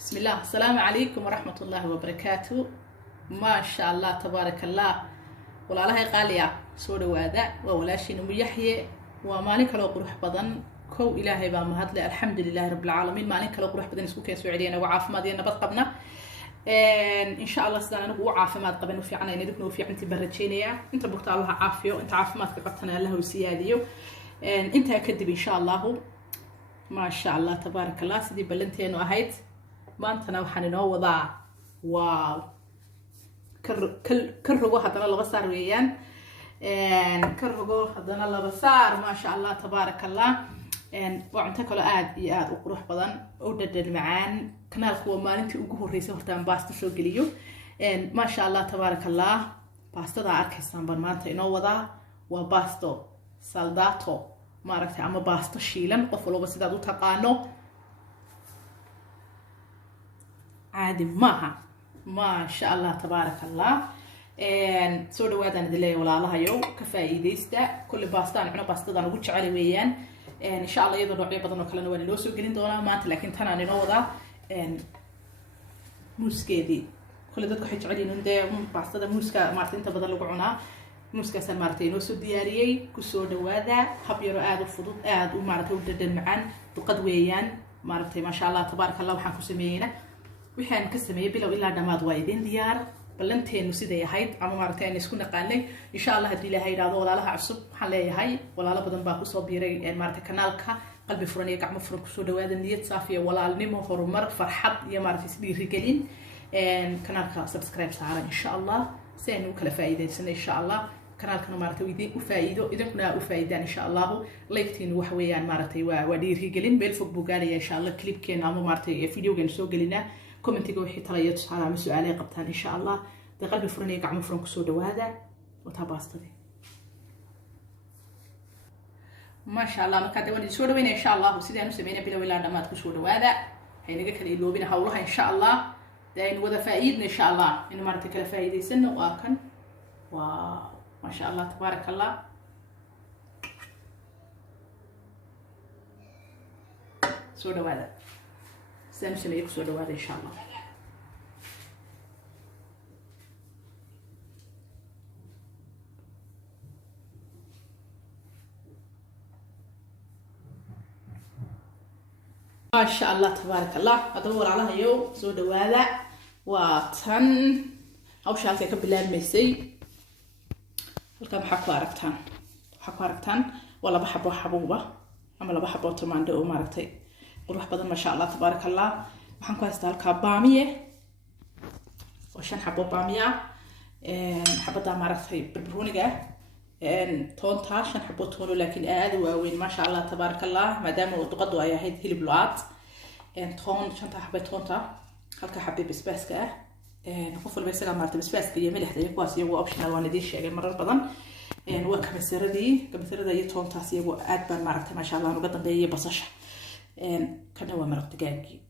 بسم الله. السلام عليكم ورحمة الله وبركاته. ما شاء الله تبارك الله. ولا الله قاليا سود وادع ولا شيء ميحيى ومالك لو قروح بدن كو إلهي بامهات لي الحمد لله رب العالمين. مالك لو قروح بدن سكوك سعودينا وعاف ما دينا بتقبنا إن شاء الله سدنا نبغى عاف ما تقبنا وفي عنا ندكنا وفي عنتي برتشينيا أنت بقت الله عافية وأنت عاف ما تقبتنا له وسياديو أنت أكدب إن شاء الله. ما شاء الله تبارك الله. سيدي بلنتين وهيت maantana waxaan inoo wadaa waa karrogo haddana laba saar weeyaan karrogo haddana laba saar ma sha Allah tabaaraka Allah. waa cunto kale aad iyo aad u qurux badan oo dhadhan macaan. kanaalku waa maalintii ugu horeysay horta aan baasta soo geliyo ma sha Allah tabaaraka Allah. baastada arkaysaan baan maanta inoo wadaa waa baasto saldato maaragtay ama baasto shiilan qof walba sidaad u taqaano عادي معها. ما شاء الله تبارك الله. سودا وادن دليل ولا الله يو كفاية ستا كل باستان عنا باستان وجه على ويان إن شاء الله يقدروا عيب بدنا كلنا وني لو سو جرين دونا ما لكن تنا نوضع موسكيدي كل ده كحيج علي ننده باستان موسكا مارتين تبدل لقعنا موسكا سن مارتين وسو دياريي كسودا وادا حبيرو آد وفضوط آد ومارتين وددن معان بقد ويان مارتين ما شاء الله تبارك الله وحنكو سمينا waxaan ka sameeyay bilow ilaa dhamaad waa idin diyaar balanteenu siday ahayd ama maartay aan isku naqaanay insha Allah hadii Ilaahay yiraahdo walaalaha cusub waxaan leeyahay walaalo badan baa ku soo biiray maartay kanaalka qalbi furan iyo gacmo furan ku soo dhawaada niyad saafiya walaalnimo horumar farxad iyo maartay isdhiirigelin kanaalka subscribe saara insha Allah si aynu kala faa'iideysano insha Allah kanaalkana maartay idin u faa'iido idinkuna u faa'iidaan insha Allah like-tiin wax weeyaan maartay waa dhiirigelin meel fog buu gaaraya insha Allah clipkeena ama maartay videogan soo gelina كومنتيجو وحي تلاقيت على مسؤولية قبتان إن شاء الله. ده قلبي فرني قاعد مفرن كسود وهذا وتباستدي ما شاء الله. مكاتب وني سود وين إن شاء الله وسيدي أنا سمينا بلا ولا ما تكسود وهذا هينجا كذي لو بينا حولها إن شاء الله. ده إنه وذا فائدنا إن شاء الله إنه مرة كلا فائدة سنة وأكن واو ما شاء الله تبارك الله. سود وهذا سامسونج يكسر هذا إن شاء الله. ما شاء الله تبارك الله. أدور على يو سود هذا وطن أو شالك كبلاد ميسي الكم حكواركتان ولا بحبوا حبوبة أما لا بحبوا تماندو ماركتي روح بدن ما شاء الله تبارك الله. waxaan ku haystaa halka baamiye oo 5 xabo baamiya xabada maaragtay barbarooniga toonta 5 xabo toon laakiin aad u weyn ma sha Allah تبارك الله maadaama uu duqadu ay ahayd hilib lo'aad toon 5 xabo toonta halka xabo basbaaska qof walba isaga maartay basbaaska iyo milixda iyo kuwaas iyagu optional waan idin sheegay marar badan waa kabasarada iyo toontaas iyagu aad baan maaragtay ma sha Allah uga dambeeyay basasha كنا ومرق دجاجي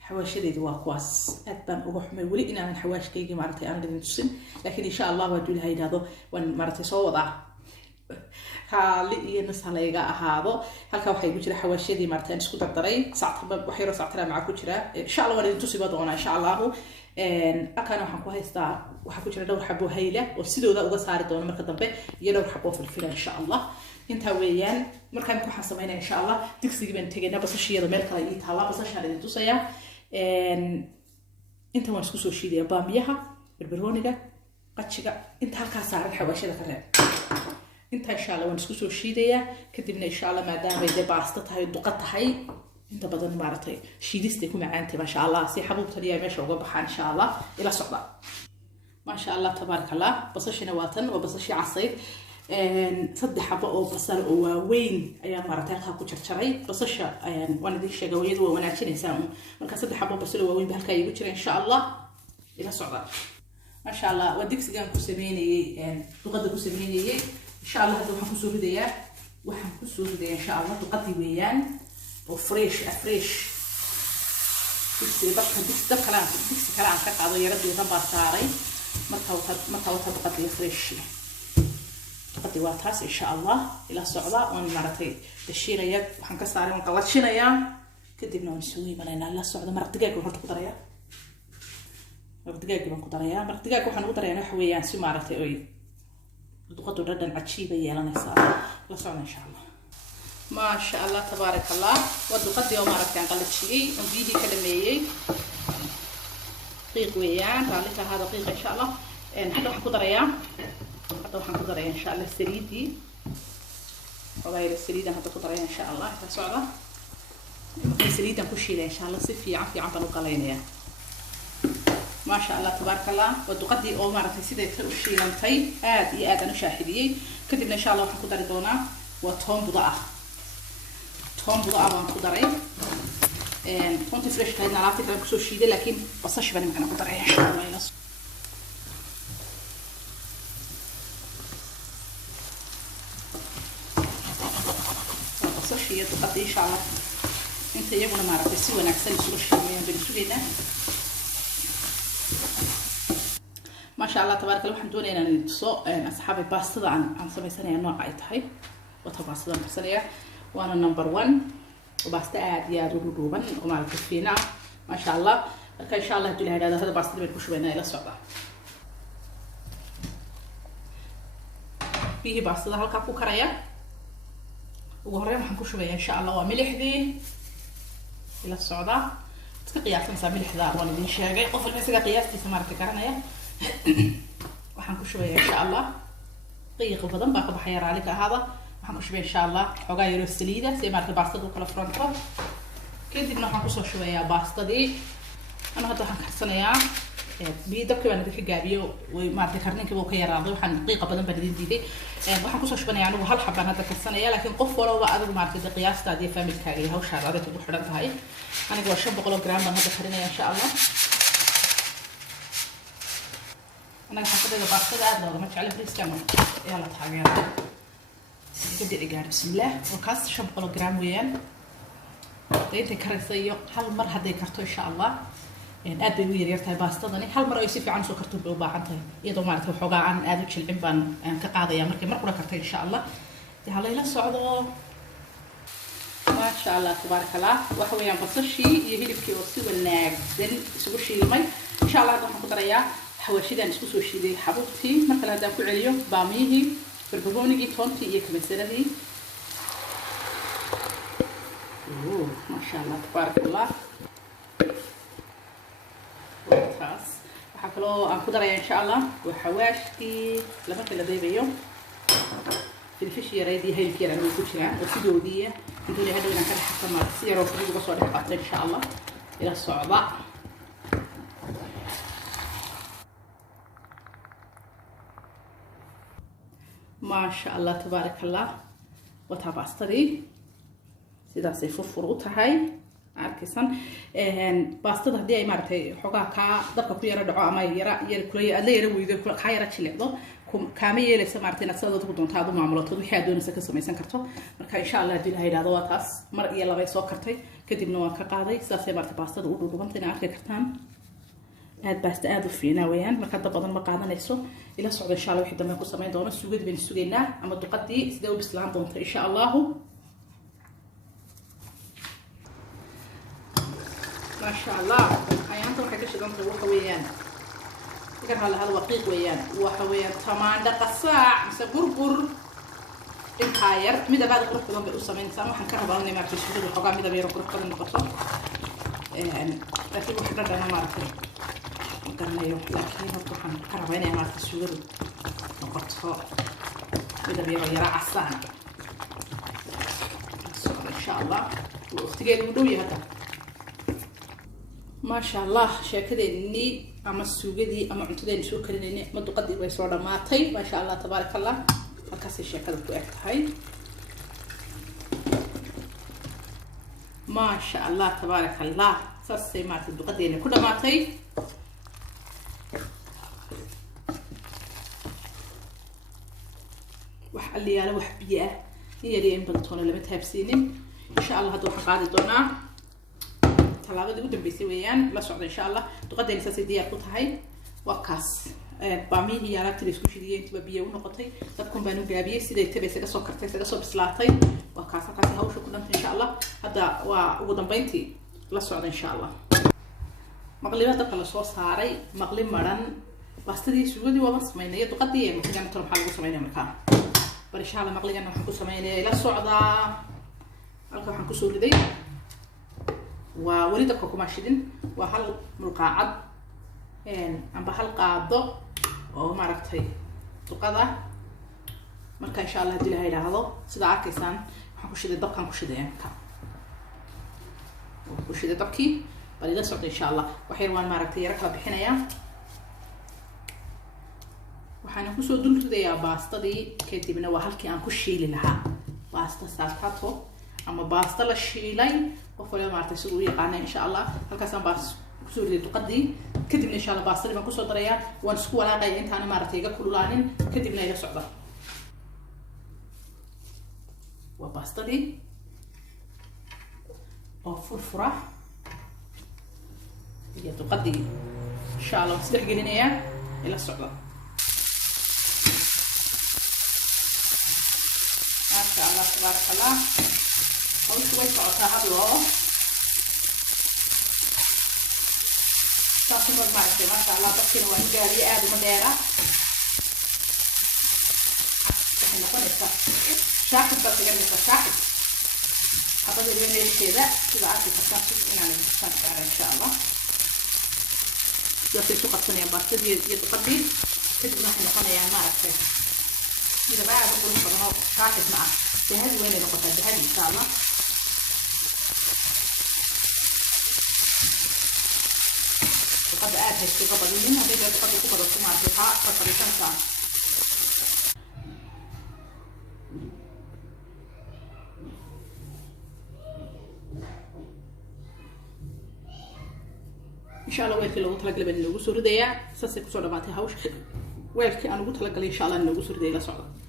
حواشي waa kuwaas aad baan uga xumay wali in aan xawaashkayga maartay aan dhigin tusin laakiin insha Allah waa dul haydaado waan maartay soo wada haali iyo nasalayga ahaado halka waxay ku jira xawaashidii maartay isku dardaray saacadba wax yar saacadna ma ku jira insha Allah waan idin tusiba doona insha Allah akana waxaan ku haystaa waxa ku jira dhowr xabo hayla oo sidooda uga saari doona marka dambe iyo dhowr xabo filfil insha Allah inta weeyaan markaan ku xasameynaa insha Allah digsiga baan tagaynaa basashiyada meel kale ii taala basashaada idin tusaya inta waan isku soo shiidayaa baamiyaha barbarooniga qajiga inta halkaas saaran xawaashada ka reeb inta insha Allah waan isku soo shiidayaa kadibna insha Allah maadaama ay baasta tahay duqad tahay inta badan maartay shiidistay ku macaantay ma sha Allah si xabuubtani ay meesha uga baxaan insha Allah ila socda ma sha Allah tabaaraka Allah. basashina waatan waa basashi casayr saddex xabo oo basal oo waaweyn ayaa maartay halka ku jarjaray basasha waan idin sheegay wayadu waa wanaajinaysaa marka saddex xabo basal oo waaweyn halka ay ugu jiraan insha Allah ila socda ma sha Allah. waa digsigan ku sameeyay duqada ku sameeyay insha Allah hadda waxaan ku soo ridayaa insha Allah duqadii weeyaan oo fresh digsi kala aan ka qaado yaradii rabaa saaray marka wata duqadii fresh قدي واتاس إن شاء الله إلى الصعدة وأنا مرتي تشيليا وحنكسر عليهم قلتشيليا kadibna waan isugu imanayna la socdo maraq digaag waxaan ku darayaa maraq digaag baan ku darayaa maraq digaag waxaan ugu darayaa waxa weeyaan si maaragtay oo duqadu dhadhan cajiib ay yeelanaysaa la socdo insha Allah ma sha Allah tabaarak Allah waduqadii oo maaragtay aan qalajiyay oo biyihii ka dhameeyay qiiq weeyaan raalika hada qiiq insha Allah hadda waxaan ku darayaa insha Allah saliidii وغير السليدة هتاخد إن شاء الله كسعرة السليدة كوشيلة إن شاء الله صفي عفي عم بنقلينيا ما شاء الله تبارك الله والدقدي أول مرة في سيدة كوشيلة متي أنا شاهدية كتبنا إن شاء الله هناخد دونا وتوم بضاعة بنقدرين كنت فريش كنا نعرف كلام كوشيلة لكن بصش بني مكان قدرين إن شاء الله ينص هي تقطع إن شاء الله أنت يجونا ما راح تسوي نكسر يسوي شيء من بنسوينا ما شاء الله تبارك الله وحنا دوننا نتصو أصحاب الباستا عن سمي سنة نوع عيتهاي وتباستا برسلية وأنا نمبر 1 وباستا يا روبان وما راح فينا ما شاء الله لكن إن شاء الله تقول هذا باستا بنكوش بينا إلى الصعدة فيه باستا هالكابو كرايا وهرين waxaan شوية إن شاء الله وملحدي إلى الصعدة تقياس مثلا ملحدة وأنا بدي شاقي قفل مثلا قياستي سمارة كرنايا waxaan شوية إن شاء الله قيق وبدن باقي بحير عليك هذا waxaan شوية إن شاء الله حقا يرو السليدة زي ما باستة وكلا فرنطة كده waxaan شوية باستة دي أنا هذا حسنايا بيدك وانا دك جابيو وما تكرنين كبو كيراضي وحن دقيقة بدن بدين ديدي waxaan kusoo shubanayaa anigu hal xabaan hadda karsanaya laakiin qof walba adigu maartay qiyaastadii familkaaga iyo hawshaada aad ugu xiran tahay anigu waa 500 gram baan hadda karinaya insha Allah anaga xafadada baastada aad looga jecel friskan yaa la taageero gadi dhigaar bismillah wakaas 500 gram weeyaan deynta karaysayo hal mar haday karto insha Allah aad bay u yar yartahay baastadani hal mar ay si fiican soo karto u baahan tahay iyadoo maartay waxoogaa aan aad u jilcin baan ka qaadaya markii mar kula kartay insha Allah yaa la socdo ma sha Allah tabarakallah waxa weeyaan basashii iyo hilibkii oo si wanaagsan isugu shiilmay insha Allah waxaan ku darayaa xawaashidan isku soo shiiday xabubtii marka la ku celiyo baamiyihii barbaroonigii toontii iyo kamesaladii ma sha Allah tabarakallah كلو أنا قدر إن شاء الله وحواشتي لما كنا ذيبيو في الفيش يريدي هاي الكيرة اللي كوتشنا وسيدو دي نقول هذا اللي كان حتى ما تصير وفيديو بصور حاطة إن شاء الله إلى الصعوبة ما شاء الله تبارك الله وتابستري سيدا سيفو فروتها هاي عاركسان باستدا hadii ay maartay xogaa ka dabka ku yara dhaco ama yara kulay aad la yara weydo ka yara jilicdo kaama yeelaysa maartay nafsada ku doontaa aad maamulato wixii aad doonaysa ka samaysan karto marka insha Allah hadii la yiraahdo waa taas mar iyo laba soo kartay kadibna waan ka qaaday saasay maartay baastada u dhudhubantayna arki kartaan aad baasta aad u fiina weeyaan marka dad badan ma qaadanayso ila socdo insha Allah wixii dambe ku sameyn doono suugada baan suugaynaa ama duqadii sida u bislaan doonto insha Allah ما شاء الله أيام تروح كذا شغلت وحويان كان هذا وقيق ويان وحويان ثمان دقائق ساعة مثل بربر الخير ماذا بعد قرب كلام بالأسمين سامو حنكره بعضنا ما في شغل الحقام ماذا بيروح قرب كلام نقطة يعني لكن وحدة أنا ما أعرف قلنا يوم لكن هو حنكره بعضنا ما في شغل نقطة ماذا بيروح يراعى عصان إن شاء الله واختيار ودوي هذا ما شاء الله شاكدني أما السوقدي أما عندنا نشوف كلنا ما تقدر ويسوع ما طيب ما شاء الله تبارك الله فكاس الشاكدة بتوعك هاي ما شاء الله تبارك الله صصي ما تقدرين كل ما طيب وحلي على وحبية هي اللي ينبضون اللي بتهبسيني إن شاء الله هدول حقادي دونا talaabada ugu dambeysay weeyaan la socdo insha Allah duqadeen saasi diyaar ku tahay wakaas baamihi yaraatay isku shidiyay inta biyo u noqotay dadku baan u gaabiyay siday tabeesay ka soo kartay isaga soo bislaatay وكاسة كاسة هوش كلنا إن شاء الله هذا وقدام بنتي لا صعد إن شاء الله مقلبات قل صوص هاري مقلب مرن باستدي سودي وبس ما ينيد قديه ممكن أن تروح حلقة سمينة مكان بريش على مقلب أنه حنكو سمينة لا صعدة ألقى حنكو سودي ووليدك كوماشيدين وهل مرقعد أم بحال قاضو أو ما عرفتي تقضى مركا إن شاء الله هدي لهاي لهذا سيدا عاكسان حنكوشيدي دبكا نكوشيدي وكوشيدي دبكي بلي لا صعد إن شاء الله وحيروان ما عرفتي ركبة بحنايا waxaan ku soo dultudayaa baastadii kadibna waa halkii aan ku shiili lahaa baasta saltato ama baasta la shiilay qof waliba maartay sidoo u yaqaan insha Allah halkaas aan baas ku soo rido qadii kadibna insha Allah baastadii baan ku soo darayaa waan isku walaaqay intaan maartay iga kululaanin kadibna ila socda waa baastadii oo furfura iyo qadii insha Allah sidix gelinaya ila socda الله تبارك الله أول شوي تعطيها هذا تصير معك ما شاء الله بكين وين جاري أبو مديرة إحنا قلنا شاكل بس جنبك شاكل هذا اللي بين الشيء كذا عارف تفصيل إن أنا بستمتع إن شاء الله يصير سوق الثانية بس يتقدم كده نحن قلنا يا معك إذا بقى بقول فرنا شاكل معه بهذه وين نقطة بهذه إن شاء الله وقد آتت في قبل منها بيجي قد يكون الصناعة في حق فطريقة كان إن شاء الله ويلك لو تلقى بين اللي وصور ديا ساسك صورة بعتها وش ويلك أنا قلت لك إن شاء الله إنه وصور ديا لا صعب